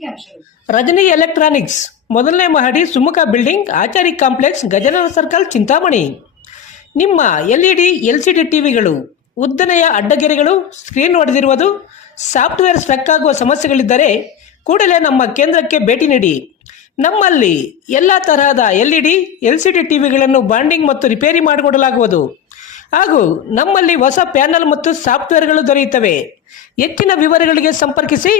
ಮುಖ್ಯಾಂಶಗಳು. ರಜನಿ ಎಲೆಕ್ಟ್ರಾನಿಕ್ಸ್ ಮೊದಲನೇ ಮಹಡಿ Sumukha building Achari complex Gajanana circle Chintamani. ನಿಮ್ಮ LED LCD ಟಿವಿಗಳು ಉದ್ದನೆಯ ಅಡ್ಡಗೆರೆಗಳು ಸ್ಕ್ರೀನ್ ಒಡೆದಿರುವುದು ಸಾಫ್ಟ್ವೇರ್ ಸ್ಟ್ರಕ್ ಆಗುವ ಸಮಸ್ಯೆಗಳಿದ್ದರೆ ಕೂಡಲೇ ನಮ್ಮ ಕೇಂದ್ರಕ್ಕೆ ಭೇಟಿ ನೀಡಿ. ನಮ್ಮಲ್ಲಿ ಎಲ್ಲ ತರಹದ LED LCD ಟಿವಿಗಳನ್ನು ಬಾಂಡಿಂಗ್ ಮತ್ತು ರಿಪೇರಿ ಮಾಡಿಕೊಡಲಾಗುವುದು ಹಾಗೂ ನಮ್ಮಲ್ಲಿ ಹೊಸ ಪ್ಯಾನಲ್ ಮತ್ತು ಸಾಫ್ಟ್ವೇರ್ಗಳು ದೊರೆಯುತ್ತವೆ. ಹೆಚ್ಚಿನ ವಿವರಗಳಿಗೆ ಸಂಪರ್ಕಿಸಿ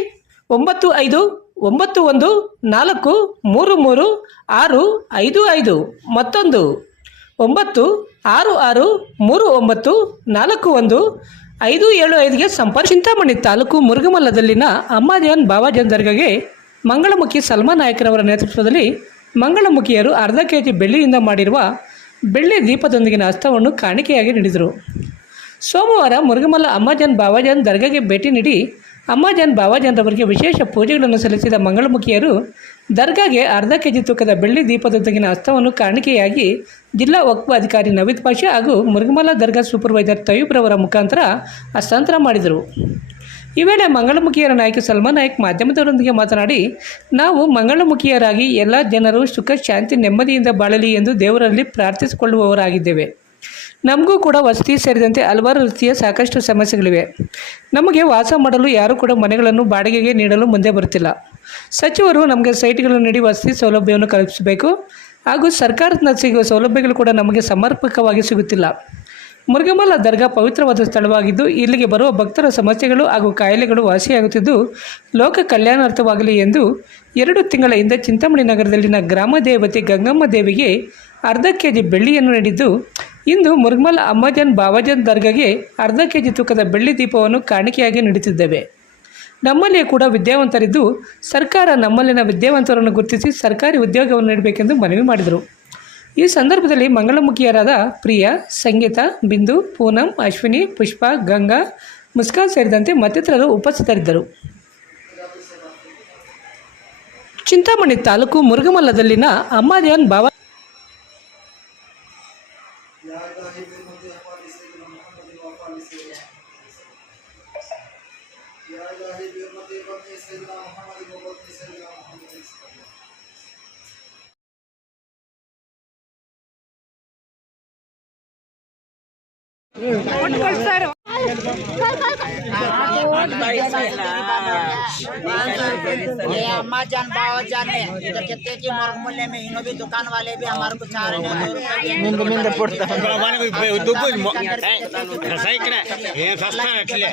9514336655 ಮತ್ತೊಂದು 9663941575ಗೆ ಸಂಪರ್ಕ. ಚಿಂತಾಮಣಿ ತಾಲೂಕು ಮುರುಗಮಲ್ಲದಲ್ಲಿನ ಅಮ್ಮಾಜಾನ್ ಬಾವಾಜಾನ್ ದರ್ಗಾಗೆ ಮಂಗಳಮುಖಿ ಸಲ್ಮಾನ್ ನಾಯಕರವರ ನೇತೃತ್ವದಲ್ಲಿ ಮಂಗಳಮುಖಿಯರು ಅರ್ಧ ಕೆಜಿ ಬೆಳ್ಳಿಯಿಂದ ಮಾಡಿರುವ ಬೆಳ್ಳಿ ದೀಪದೊಂದಿಗಿನ ಹಸ್ತವನ್ನು ಕಾಣಿಕೆಯಾಗಿ ನೀಡಿದರು. ಸೋಮವಾರ ಮುರುಗಮಲ್ಲ ಅಮ್ಮಾಜಾನ್ ಬಾವಾಜಾನ್ ದರ್ಗಾಗೆ ಭೇಟಿ ನೀಡಿ ಅಮ್ಮಾಜಾನ್ ಬಾವಾಜಾನ್ರವರಿಗೆ ವಿಶೇಷ ಪೂಜೆಗಳನ್ನು ಸಲ್ಲಿಸಿದ ಮಂಗಳಮುಖಿಯರು ದರ್ಗಾಗೆ ಅರ್ಧ ಕೆಜಿ ತೂಕದ ಬೆಳ್ಳಿ ದೀಪದೊಂದಿಗಿನ ಹಸ್ತವನ್ನು ಕಾಣಿಕೆಯಾಗಿ ಜಿಲ್ಲಾ ವಕ್ಫ್ ಅಧಿಕಾರಿ ನವೀದ್ ಪಾಷಾ ಹಾಗೂ ಮುರುಗಮಲ್ಲ ದರ್ಗಾ ಸೂಪರ್ವೈಸರ್ ತಯ್ಯೂಬ್ರವರ ಮುಖಾಂತರ ಹಸ್ತಾಂತರ ಮಾಡಿದರು. ಈ ವೇಳೆ ಮಂಗಳಮುಖಿಯರ ನಾಯಕ ಸಲ್ಮಾನ್ ನಾಯಕ್ ಮಾಧ್ಯಮದವರೊಂದಿಗೆ ಮಾತನಾಡಿ, ನಾವು ಮಂಗಳಮುಖಿಯರಾಗಿ ಎಲ್ಲ ಜನರು ಸುಖ ಶಾಂತಿ ನೆಮ್ಮದಿಯಿಂದ ಬಾಳಲಿ ಎಂದು ದೇವರಲ್ಲಿ ಪ್ರಾರ್ಥಿಸಿಕೊಳ್ಳುವವರಾಗಿದ್ದೇವೆ. ನಮಗೂ ಕೂಡ ವಸತಿ ಸೇರಿದಂತೆ ಹಲವಾರು ರೀತಿಯ ಸಾಕಷ್ಟು ಸಮಸ್ಯೆಗಳಿವೆ. ನಮಗೆ ವಾಸ ಮಾಡಲು ಯಾರೂ ಕೂಡ ಮನೆಗಳನ್ನು ಬಾಡಿಗೆಗೆ ನೀಡಲು ಮುಂದೆ ಬರುತ್ತಿಲ್ಲ. ಸಚಿವರು ನಮಗೆ ಸೈಟ್ಗಳನ್ನು ನೀಡಿ ವಸತಿ ಸೌಲಭ್ಯವನ್ನು ಕಲ್ಪಿಸಬೇಕು ಹಾಗೂ ಸರ್ಕಾರದಿಂದ ಸಿಗುವ ಸೌಲಭ್ಯಗಳು ಕೂಡ ನಮಗೆ ಸಮರ್ಪಕವಾಗಿ ಸಿಗುತ್ತಿಲ್ಲ. ಮುರುಗಮಲ್ಲ ದರ್ಗಾ ಪವಿತ್ರವಾದ ಸ್ಥಳವಾಗಿದ್ದು ಇಲ್ಲಿಗೆ ಬರುವ ಭಕ್ತರ ಸಮಸ್ಯೆಗಳು ಹಾಗೂ ಕಾಯಿಲೆಗಳು ವಾಸಿಯಾಗುತ್ತಿದ್ದು ಲೋಕ ಕಲ್ಯಾಣಾರ್ಥವಾಗಲಿ ಎಂದು 2 ತಿಂಗಳ ಹಿಂದೆ ಚಿಂತಾಮಣಿ ನಗರದಲ್ಲಿನ ಗ್ರಾಮ ದೇವತೆ ಗಂಗಮ್ಮ ದೇವಿಗೆ ಅರ್ಧ ಕೆಜಿ ಬೆಳ್ಳಿಯನ್ನು ನೀಡಿದ್ದು ಇಂದು ಮುರುಗಮಲ್ಲ ಅಮ್ಮಾಜಾನ್ ಬಾವಾಜಾನ್ ದರ್ಗಾಗೆ ಅರ್ಧ ಕೆಜಿ ತೂಕದ ಬೆಳ್ಳಿ ದೀಪವನ್ನು ಕಾಣಿಕೆಯಾಗಿ ನೀಡುತ್ತಿದ್ದೇವೆ. ನಮ್ಮಲ್ಲಿಯೇ ಕೂಡ ವಿದ್ಯಾವಂತರಿದ್ದು ಸರ್ಕಾರ ನಮ್ಮಲ್ಲಿನ ವಿದ್ಯಾವಂತರನ್ನು ಗುರುತಿಸಿ ಸರ್ಕಾರಿ ಉದ್ಯೋಗವನ್ನು ನೀಡಬೇಕೆಂದು ಮನವಿ ಮಾಡಿದರು. ಈ ಸಂದರ್ಭದಲ್ಲಿ ಮಂಗಳಮುಖಿಯರಾದ ಪ್ರಿಯಾ, ಸಂಗೀತ, ಬಿಂದು, ಪೂನಂ, ಅಶ್ವಿನಿ, ಪುಷ್ಪ, ಗಂಗಾ, ಮುಸ್ಕಾನ್ ಸೇರಿದಂತೆ ಮತ್ತಿತರರು ಉಪಸ್ಥಿತರಿದ್ದರು. ಚಿಂತಾಮಣಿ ತಾಲೂಕು ಮುರುಗಮಲ್ಲದಲ್ಲಿನ ಅಮ್ಮಾಜಾನ್ ಬಾವಾ अम्माजान बावाजान ने इधर कहते कि मुरगमुल्ले में इनो भी दुकान वाले भी हमारे को चाह रहे हैं मिंद पड़ता है ये सस्ता है इसलिए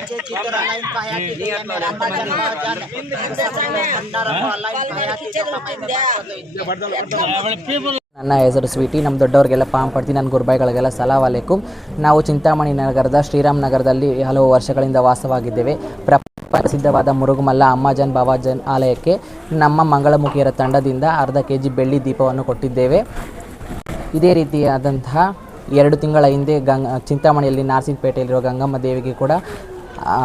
लाइन पाया कि मेरा अम्माजान बावाजान भंडारा को लाइन पाया कि ನನ್ನ ಹೆಸರು ಸ್ವೀಟಿ. ನಮ್ಮ ದೊಡ್ಡವರಿಗೆಲ್ಲ ಪಾಮ್ ಪಡ್ತೀನಿ, ನನ್ನ ಗುರುಬಾಯಿಗಳಿಗೆಲ್ಲ ಸಲಾಮ್ ಅಲೈಕುಮ್. ನಾವು ಚಿಂತಾಮಣಿ ನಗರದ ಶ್ರೀರಾಮ್ ನಗರದಲ್ಲಿ ಹಲವು ವರ್ಷಗಳಿಂದ ವಾಸವಾಗಿದ್ದೇವೆ. ಪ್ರಸಿದ್ಧವಾದ ಮುರುಗಮಲ್ಲ ಅಮ್ಮಾಜಾನ್ ಬಾವಾಜಾನ್ ಆಲಯಕ್ಕೆ ನಮ್ಮ ಮಂಗಳಮುಖಿಯರ ತಂಡದಿಂದ ಅರ್ಧ ಕೆಜಿ ಬೆಳ್ಳಿ ದೀಪವನ್ನು ಕೊಟ್ಟಿದ್ದೇವೆ. ಇದೇ ರೀತಿಯಾದಂತಹ 2 ತಿಂಗಳ ಹಿಂದೆ ಚಿಂತಾಮಣಿಯಲ್ಲಿ ನಾರ್ಸಿಂಗ್ಪೇಟೆಯಲ್ಲಿರುವ ಗಂಗಮ್ಮ ದೇವಿಗೆ ಕೂಡ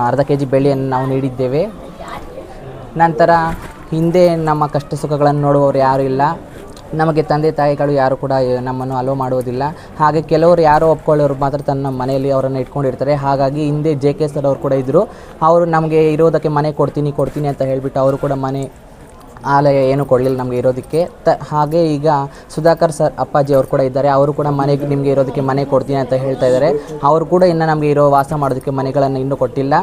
ಅರ್ಧ ಕೆಜಿ ಬೆಳ್ಳಿಯನ್ನು ನಾವು ನೀಡಿದ್ದೇವೆ. ನಂತರ ಹಿಂದೆ ನಮ್ಮ ಕಷ್ಟ ಸುಖಗಳನ್ನು ನೋಡುವವರು ಯಾರೂ ಇಲ್ಲ. ನಮಗೆ ತಂದೆ ತಾಯಿಗಳು ಯಾರು ಕೂಡ ನಮ್ಮನ್ನು ಅಲೋ ಮಾಡುವುದಿಲ್ಲ. ಹಾಗೆ ಕೆಲವರು ಯಾರೋ ಒಪ್ಕೊಳ್ಳೋರು ಮಾತ್ರ ತನ್ನ ಮನೆಯಲ್ಲಿ ಅವರನ್ನು ಇಟ್ಕೊಂಡಿರ್ತಾರೆ. ಹಾಗಾಗಿ ಹಿಂದೆ JK ಸರ್ ಅವರು ಕೂಡ ಇದ್ದರು. ಅವರು ನಮಗೆ ಇರೋದಕ್ಕೆ ಮನೆ ಕೊಡ್ತೀನಿ ಅಂತ ಹೇಳಿಬಿಟ್ಟು ಅವರು ಕೂಡ ಮನೆ ಆಲಯ ಏನೂ ಕೊಡಲಿಲ್ಲ ನಮಗೆ ಇರೋದಕ್ಕೆ. ಹಾಗೆ ಈಗ ಸುಧಾಕರ್ ಸರ್ ಅಪ್ಪಾಜಿ ಅವರು ಕೂಡ ಇದ್ದಾರೆ. ಅವರು ಕೂಡ ಮನೆಗೆ ನಿಮಗೆ ಇರೋದಕ್ಕೆ ಮನೆ ಕೊಡ್ತೀನಿ ಅಂತ ಹೇಳ್ತಾ ಇದ್ದಾರೆ. ಅವರು ಕೂಡ ಇನ್ನು ನಮಗೆ ವಾಸ ಮಾಡೋದಕ್ಕೆ ಮನೆಗಳನ್ನು ಇನ್ನೂ ಕೊಟ್ಟಿಲ್ಲ.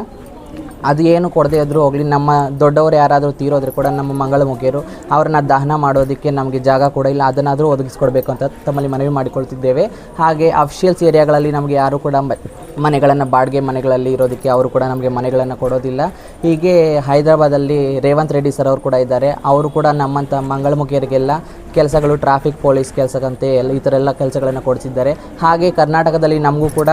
ಅದು ಏನು ಕೊಡದೇ ಇದ್ರೂ ಹೋಗಲಿ, ನಮ್ಮ ದೊಡ್ಡವರು ಯಾರಾದರೂ ತೀರೋದ್ರೆ ಕೂಡ ನಮ್ಮ ಮಂಗಳಮುಖಿಯರು ಅವ್ರನ್ನ ದಹನ ಮಾಡೋದಕ್ಕೆ ನಮಗೆ ಜಾಗ ಕೂಡ ಇಲ್ಲ. ಅದನ್ನಾದರೂ ಒದಗಿಸ್ಕೊಡ್ಬೇಕು ಅಂತ ತಮ್ಮಲ್ಲಿ ಮನವಿ ಮಾಡಿಕೊಳ್ತಿದ್ದೇವೆ. ಹಾಗೆ ಅಫಿಷಿಯಲ್ಸ್ ಏರಿಯಾಗಳಲ್ಲಿ ನಮಗೆ ಯಾರೂ ಕೂಡ ಮನೆಗಳನ್ನು ಬಾಡಿಗೆ ಮನೆಗಳಲ್ಲಿ ಇರೋದಕ್ಕೆ ಅವರು ಕೂಡ ನಮಗೆ ಮನೆಗಳನ್ನು ಕೊಡೋದಿಲ್ಲ. ಹೀಗೆ ಹೈದರಾಬಾದಲ್ಲಿ ರೇವಂತ್ ರೆಡ್ಡಿ ಸರ್ ಅವರು ಕೂಡ ಇದ್ದಾರೆ. ಅವರು ಕೂಡ ನಮ್ಮಂಥ ಮಂಗಳಮುಖಿಯರಿಗೆಲ್ಲ ಕೆಲಸಗಳು, ಟ್ರಾಫಿಕ್ ಪೊಲೀಸ್ ಕೆಲಸಕ್ಕಂತೆ ಈ ಥರ ಎಲ್ಲ ಕೆಲಸಗಳನ್ನು ಕೊಡಿಸಿದ್ದಾರೆ. ಹಾಗೆ ಕರ್ನಾಟಕದಲ್ಲಿ ನಮಗೂ ಕೂಡ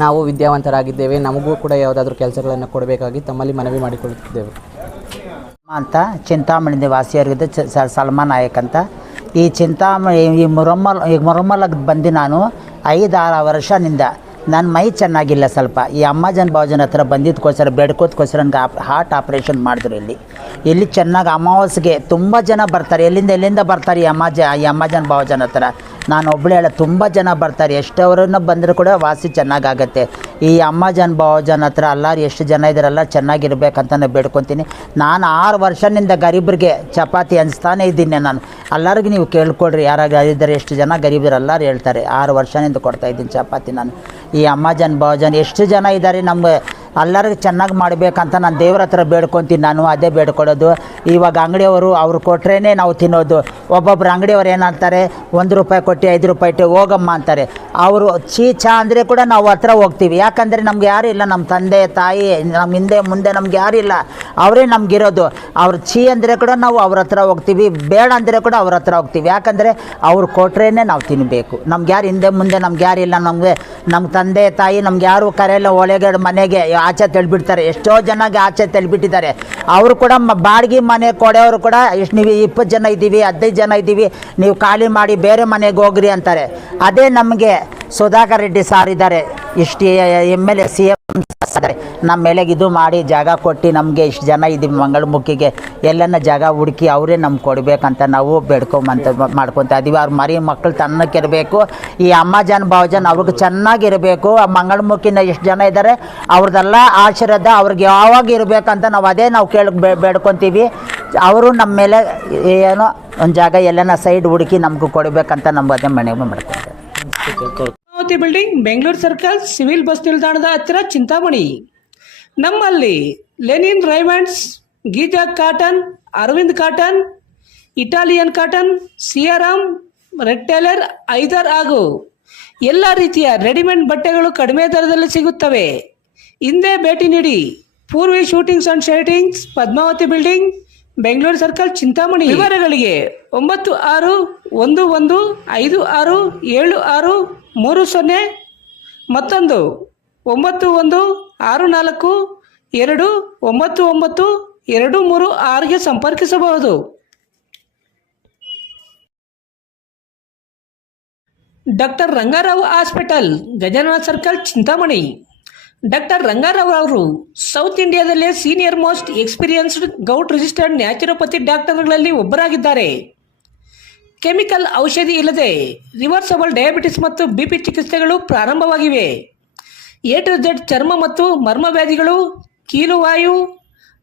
ನಾವು ವಿದ್ಯಾವಂತರಾಗಿದ್ದೇವೆ. ನಮಗೂ ಕೂಡ ಯಾವುದಾದ್ರೂ ಕೆಲಸಗಳನ್ನು ಕೊಡಬೇಕಾಗಿ ತಮ್ಮಲ್ಲಿ ಮನವಿ ಮಾಡಿಕೊಳ್ಳುತ್ತಿದ್ದೇವೆ ಅಂತ ಚಿಂತಾಮಣಿ ವಾಸಿಯರಿಗಿದೆ. ಸಲ್ಮಾನ್ ನಾಯಕ್ ಅಂತ ಈ ಚಿಂತಾಮಣಿ ಈ ಮುರಮ್ಮಲಕ್ಕೆ ಬಂದು ನಾನು 5-6 ವರ್ಷದಿಂದ ನನ್ನ ಮೈ ಚೆನ್ನಾಗಿಲ್ಲ ಸ್ವಲ್ಪ. ಈ ಅಮ್ಮಾಜನ್ ಬಾವಜನ್ ಹತ್ರ ಬಂದಿದ್ದಕ್ಕೋಸ್ಕರ ಬೇಡ್ಕೋದಕ್ಕೋಸ್ಕರ ನನಗೆ ಹಾರ್ಟ್ ಆಪ್ರೇಷನ್ ಮಾಡಿದ್ರು. ಇಲ್ಲಿ ಚೆನ್ನಾಗಿ ಅಮಾವಾಸ್ಯೆಗೆ ತುಂಬ ಜನ ಬರ್ತಾರೆ, ಎಲ್ಲಿಂದ ಬರ್ತಾರೆ ಈ ಅಮ್ಮಾಜನ್ ಬಾವಜನ್ ಹತ್ರ. ನಾನು ಒಬ್ಬಳೇ ಹೇಳ, ತುಂಬ ಜನ ಬರ್ತಾರೆ, ಎಷ್ಟವರನ್ನ ಬಂದರೂ ಕೂಡ ವಾಸಿ ಚೆನ್ನಾಗಾಗತ್ತೆ. ಈ ಅಮ್ಮಾಜನ್ ಬಾವಜನ್ ಹತ್ರ ಎಲ್ಲರೂ ಎಷ್ಟು ಜನ ಇದ್ದಾರಲ್ಲ ಚೆನ್ನಾಗಿರ್ಬೇಕಂತ ನಾನು ಬೇಡ್ಕೊತೀನಿ. ನಾನು 6 ವರ್ಷದಿಂದ ಗರೀಬರಿಗೆ ಚಪಾತಿ ಹಂಚ್ತಾನೆ ಇದ್ದೀನಿ. ನಾನು ಎಲ್ಲರಿಗೂ ನೀವು ಕೇಳ್ಕೊಡ್ರಿ, ಯಾರಾಗಿದ್ದಾರೆ ಎಷ್ಟು ಜನ ಗರೀಬರು ಎಲ್ಲರೂ ಹೇಳ್ತಾರೆ. 6 ವರ್ಷದಿಂದ ಕೊಡ್ತಾಯಿದ್ದೀನಿ ಚಪಾತಿ ನಾನು. ಈ ಅಮ್ಮಾಜನ್ ಬಾವಜನ್ ಎಷ್ಟು ಜನ ಇದ್ದಾರೆ ನಮ್ಗೆ ಎಲ್ಲರಿಗೂ ಚೆನ್ನಾಗಿ ಮಾಡಬೇಕಂತ ನಾನು ದೇವ್ರ ಹತ್ರ ಬೇಡ್ಕೊತೀನಿ. ನಾನು ಅದೇ ಬೇಡ್ಕೊಳ್ಳೋದು. ಇವಾಗ ಅಂಗಡಿಯವರು ಅವ್ರು ಕೊಟ್ರೇ ನಾವು ತಿನ್ನೋದು. ಒಬ್ಬೊಬ್ರು ಅಂಗಡಿಯವ್ರು ಏನಂತಾರೆ, 1 ರೂಪಾಯಿ ಕೊಟ್ಟು 5 ರೂಪಾಯಿ ಇಟ್ಟು ಹೋಗಮ್ಮ ಅಂತಾರೆ. ಅವರು ಚಾ ಅಂದರೆ ಕೂಡ ನಾವು ಹತ್ರ ಹೋಗ್ತೀವಿ. ಯಾಕಂದರೆ ನಮ್ಗೆ ಯಾರೂ ಇಲ್ಲ, ನಮ್ಮ ತಂದೆ ತಾಯಿ ನಮ್ಮ ಹಿಂದೆ ಮುಂದೆ ನಮ್ಗೆ ಯಾರಿಲ್ಲ, ಅವರೇ ನಮಗಿರೋದು. ಅವ್ರು ಅಂದರೆ ಕೂಡ ನಾವು ಅವ್ರ ಹತ್ರ ಹೋಗ್ತೀವಿ, ಬೇಡ ಅಂದರೆ ಕೂಡ ಅವ್ರ ಹತ್ರ ಹೋಗ್ತೀವಿ. ಯಾಕಂದರೆ ಅವ್ರು ಕೊಟ್ರೇ ನಾವು ತಿನ್ನಬೇಕು. ನಮ್ಗೆ ಯಾರು ಹಿಂದೆ ಮುಂದೆ ನಮ್ಗೆ ಯಾರಿಲ್ಲ. ನಮ್ಮ ತಂದೆ ತಾಯಿ ನಮ್ಗೆ ಯಾರು ಕರೆಯಲ್ಲ. ಒಳಗಡೆ ಮನೆಗೆ ಆಚೆ ತಳ್ಳಿಬಿಡ್ತಾರೆ. ಎಷ್ಟೋ ಜನಗೆ ಆಚೆ ತಳ್ಳಿಬಿಟ್ಟಿದ್ದಾರೆ. ಅವರು ಕೂಡ ಬಾಡಿಗೆ ಮನೆ ಕೊಡೋರು ಕೂಡ ಎಷ್ಟು ನೀವು 20 ಜನ ಇದ್ದೀವಿ, 15 ಜನ ಇದ್ದೀವಿ, ನೀವು ಖಾಲಿ ಮಾಡಿ ಬೇರೆ ಮನೆಗೆ ಹೋಗ್ರಿ ಅಂತಾರೆ. ಅದೇ ನಮಗೆ ಸುಧಾಕರ್ ರೆಡ್ಡಿ ಸಾರ್ ಇದ್ದಾರೆ, ಇಷ್ಟು MLA CM ಇದ್ದಾರೆ, ನಮ್ಮ ಮೇಲೆ ಇದು ಮಾಡಿ ಜಾಗ ಕೊಟ್ಟು ನಮಗೆ ಇಷ್ಟು ಜನ ಇದ್ದೀವಿ ಮಂಗಳಮುಖಿಗೆ ಎಲ್ಲನ ಜಾಗ ಹುಡುಕಿ ಅವರೇ ನಮ್ಗೆ ಕೊಡಬೇಕಂತ ನಾವು ಬೇಡ್ಕೊಂಬಂತ ಮಾಡ್ಕೊತಾ ಇದ್ದೀವಿ. ಅವ್ರ ಮರಿ ಮಕ್ಕಳು ತನ್ನಕ್ಕಿರಬೇಕು. ಈ ಅಮ್ಮಾಜನ್ ಬಾವಜನ್ ಅವ್ರಿಗೆ ಚೆನ್ನಾಗಿರಬೇಕು. ಆ ಮಂಗಳಮುಖಿನ ಎಷ್ಟು ಜನ ಇದ್ದಾರೆ ಅವ್ರದ್ದೆಲ್ಲ ಆಶೀರ್ವಾದ ಅವ್ರಿಗೆ ಯಾವಾಗ ಇರಬೇಕಂತ ನಾವು ಅದೇ ನಾವು ಬೇಡ್ಕೊತೀವಿ. ಅವರು ನಮ್ಮ ಮೇಲೆ ಏನೋ ಒಂದು ಜಾಗ ಎಲ್ಲನ ಸೈಡ್ ಹುಡುಕಿ ನಮ್ಗೆ ಕೊಡಬೇಕಂತ ನಮ್ಮ ಅದೇ ಮನೆಗೆ ಮಾಡ್ಕೊತಾರೆ. Building, Bengaluru circle, civil bus ನಿಲ್ದಾಣದ ಹತ್ತಿರ, ಚಿಂತಾಮಣಿ. ನಮ್ಮಲ್ಲಿ linen Raymonds, Giza cotton, Arvind cotton, Italian cotton, Siyaram, red tailor, ಐದರ್ ಹಾಗೂ ಎಲ್ಲ ರೀತಿಯ ರೆಡಿಮೇಡ್ ಬಟ್ಟೆಗಳು ಕಡಿಮೆ ದರದಲ್ಲಿ ಸಿಗುತ್ತವೆ. ಹಿಂದೆ ಭೇಟಿ ನೀಡಿ. Poorvi suitings and shirtings, Padmavati building, Bengaluru circle, Chintamani. ವಿವರಗಳಿಗೆ 9611567630, ಮತ್ತೊಂದು 9164299236ಗೆ ಸಂಪರ್ಕಿಸಬಹುದು. Doctor Rangarao hospital, Gajanana circle, Chintamani. Doctor Rangarao ಅವರು ಸೌತ್ ಇಂಡಿಯಾದಲ್ಲೇ senior most experienced govt registered naturopathy ಡಾಕ್ಟರ್ಗಳಲ್ಲಿ ಒಬ್ಬರಾಗಿದ್ದಾರೆ. ಕೆಮಿಕಲ್ ಔಷಧಿ ಇಲ್ಲದೆ ರಿವರ್ಸಬಲ್ ಡಯಾಬಿಟಿಸ್ ಮತ್ತು BP ಚಿಕಿತ್ಸೆಗಳು ಪ್ರಾರಂಭವಾಗಿವೆ. A to Z ಚರ್ಮ ಮತ್ತು ಮರ್ಮ ವ್ಯಾಧಿಗಳು, ಕೀಲುವಾಯು,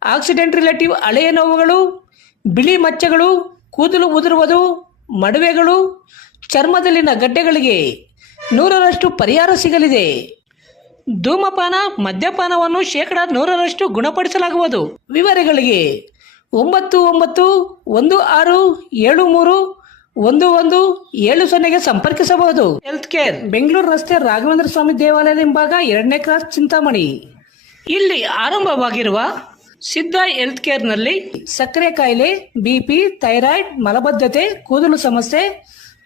ಆಕ್ಸಿಡೆಂಟ್ ರಿಲೇಟಿವ್ ಹಳೆಯ ನೋವುಗಳು, ಬಿಳಿ ಮಚ್ಚೆಗಳು, ಕೂದಲು ಉದುರುವುದು, ಮಡುವೆಗಳು, ಚರ್ಮದಲ್ಲಿನ ಗಡ್ಡೆಗಳಿಗೆ 100% ಪರಿಹಾರ ಸಿಗಲಿದೆ. ಧೂಮಪಾನ, ಮದ್ಯಪಾನವನ್ನು 100% ಗುಣಪಡಿಸಲಾಗುವುದು. ವಿವರಗಳಿಗೆ 9916731170ಗೆ ಸಂಪರ್ಕಿಸಬಹುದು. ಹೆಲ್ತ್ ಕೇರ್, ಬೆಂಗಳೂರು ರಸ್ತೆ, ರಾಘವೇಂದ್ರ ಸ್ವಾಮಿ ದೇವಾಲಯದ ಹಿಂಭಾಗ, 2ನೇ ಕ್ರಾಸ್, ಚಿಂತಾಮಣಿ. ಇಲ್ಲಿ ಆರಂಭವಾಗಿರುವ ಸಿದ್ಧ ಹೆಲ್ತ್ ಕೇರ್ನಲ್ಲಿ ಸಕ್ಕರೆ ಕಾಯಿಲೆ, BP, ಥೈರಾಯ್ಡ್, ಮಲಬದ್ಧತೆ, ಕೂದಲು ಸಮಸ್ಯೆ,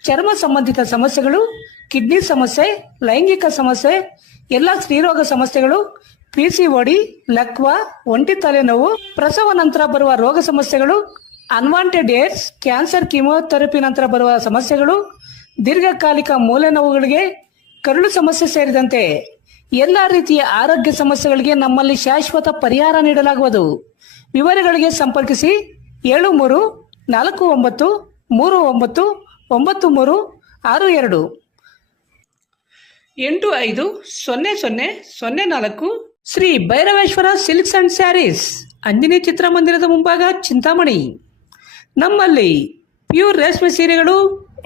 ಚರ್ಮ ಸಂಬಂಧಿತ ಸಮಸ್ಯೆಗಳು, ಕಿಡ್ನಿ ಸಮಸ್ಯೆ, ಲೈಂಗಿಕ ಸಮಸ್ಯೆ, ಎಲ್ಲ ಸ್ತ್ರೀರೋಗ ಸಮಸ್ಯೆಗಳು, PCOD, ಲಕ್ವಾ, ಒಂಟಿ ತಲೆನೋವು, ಪ್ರಸವ ನಂತರ ಬರುವ ರೋಗ ಸಮಸ್ಯೆಗಳು, ಅನ್ವಾಂಟೆಡ್ ಏಡ್ಸ್, ಕ್ಯಾನ್ಸರ್, ಕೀಮೋಥೆರಪಿ ನಂತರ ಬರುವ ಸಮಸ್ಯೆಗಳು, ದೀರ್ಘಕಾಲಿಕ ಮೂಲೆ ನೋವುಗಳಿಗೆ, ಕರುಳು ಸಮಸ್ಯೆ ಸೇರಿದಂತೆ ಎಲ್ಲ ರೀತಿಯ ಆರೋಗ್ಯ ಸಮಸ್ಯೆಗಳಿಗೆ ನಮ್ಮಲ್ಲಿ ಶಾಶ್ವತ ಪರಿಹಾರ ನೀಡಲಾಗುವುದು. ವಿವರಗಳಿಗೆ ಸಂಪರ್ಕಿಸಿ 7349399362 850004. Shri Bhairaveshwara silks and sarees, Anjani ಚಿತ್ರಮಂದಿರದ ಮುಂಭಾಗ, ಚಿಂತಾಮಣಿ. ನಮ್ಮಲ್ಲಿ ಪ್ಯೂರ್ ರೇಷ್ಮೆ ಸೀರೆಗಳು,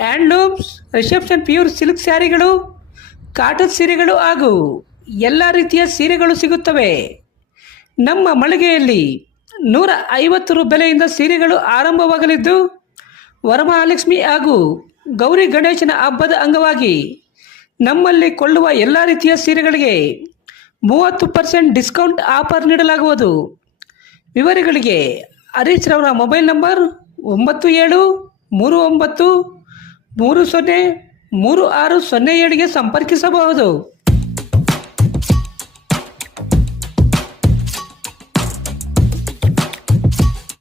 ಹ್ಯಾಂಡ್ಲೂಮ್ಸ್, ರಿಸೆಪ್ಷನ್ ಪ್ಯೂರ್ ಸಿಲ್ಕ್ ಸ್ಯಾರಿಗಳು, ಕಾಟನ್ ಸೀರೆಗಳು ಹಾಗೂ ಎಲ್ಲ ರೀತಿಯ ಸೀರೆಗಳು ಸಿಗುತ್ತವೆ. ನಮ್ಮ ಮಳಿಗೆಯಲ್ಲಿ 150 ರು ಬೆಲೆಯಿಂದ ಸೀರೆಗಳು ಆರಂಭವಾಗಲಿದ್ದು, ವರಮಹಾಲಕ್ಷ್ಮಿ ಹಾಗೂ ಗೌರಿ ಗಣೇಶನ ಹಬ್ಬದ ಅಂಗವಾಗಿ ನಮ್ಮಲ್ಲಿ ಕೊಳ್ಳುವ ಎಲ್ಲ ರೀತಿಯ ಸೀರೆಗಳಿಗೆ 30% ಡಿಸ್ಕೌಂಟ್ ಆಫರ್ ನೀಡಲಾಗುವುದು. ವಿವರಗಳಿಗೆ ಹರೀಶ್ ರವರ ಮೊಬೈಲ್ ನಂಬರ್ 9739303607ಗೆ ಸಂಪರ್ಕಿಸಬಹುದು.